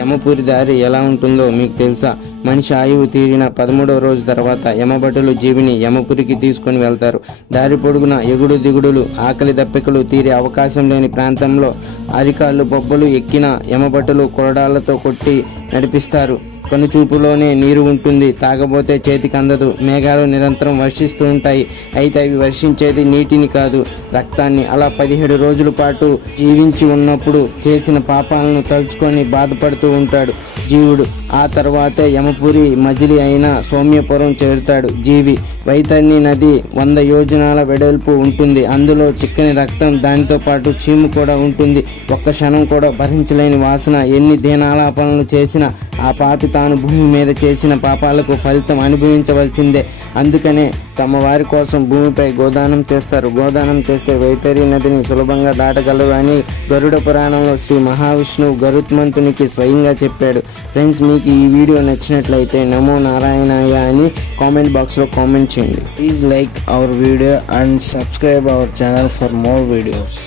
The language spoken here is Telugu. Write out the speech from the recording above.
యమపురి దారి ఎలా ఉంటుందో మీకు తెలుసా? మనిషి ఆయువు తీరిన 13వ రోజు తర్వాత యమభటులు జీవిని యమపురికి తీసుకుని వెళ్తారు. దారి పొడుగున ఎగుడు దిగుడులు, ఆకలి దప్పికలు తీరే అవకాశం లేని ప్రాంతంలో అరికాళ్ళు బొబ్బలు ఎక్కిన యమభటులు కొరడాలతో కొట్టి నడిపిస్తారు. కనుచూపులోనే నీరు ఉంటుంది, తాగబోతే చేతికి అందదు. మేఘాలు నిరంతరం వర్షిస్తూ ఉంటాయి, అయితే అవి వర్షించేది నీటిని కాదు, రక్తాన్ని. అలా 17 రోజుల పాటు జీవించి ఉన్నప్పుడు చేసిన పాపాలను తలుచుకొని బాధపడుతూ ఉంటాడు జీవుడు. ఆ తర్వాతే యమపురి మజిలి అయిన సౌమ్యపురం చేరుతాడు జీవి. వైతరణి నది 100 యోజనాల వెడల్పు ఉంటుంది. అందులో చిక్కని రక్తం, దానితో పాటు చీము కూడా ఉంటుంది. ఒక్క క్షణం కూడా భరించలేని వాసన. ఎన్ని దీనాలాపనలు చేసినా ఆ పాపి తాను భూమి మీద చేసిన పాపాలకు ఫలితం అనుభవించవలసిందే. అందుకనే తమ వారి కోసం భూమిపై గోదానం చేస్తారు. గోదానం చేస్తే వైతరి నదిని సులభంగా దాటగలరు అని గరుడ పురాణంలో శ్రీ మహావిష్ణువు గరుత్మంతునికి స్వయంగా చెప్పాడు. ఫ్రెండ్స్, మీకు ఈ వీడియో నచ్చినట్లయితే నమో నారాయణాయ అని కామెంట్ బాక్స్లో కామెంట్ చేయండి. Please like our video and subscribe our channel for more videos.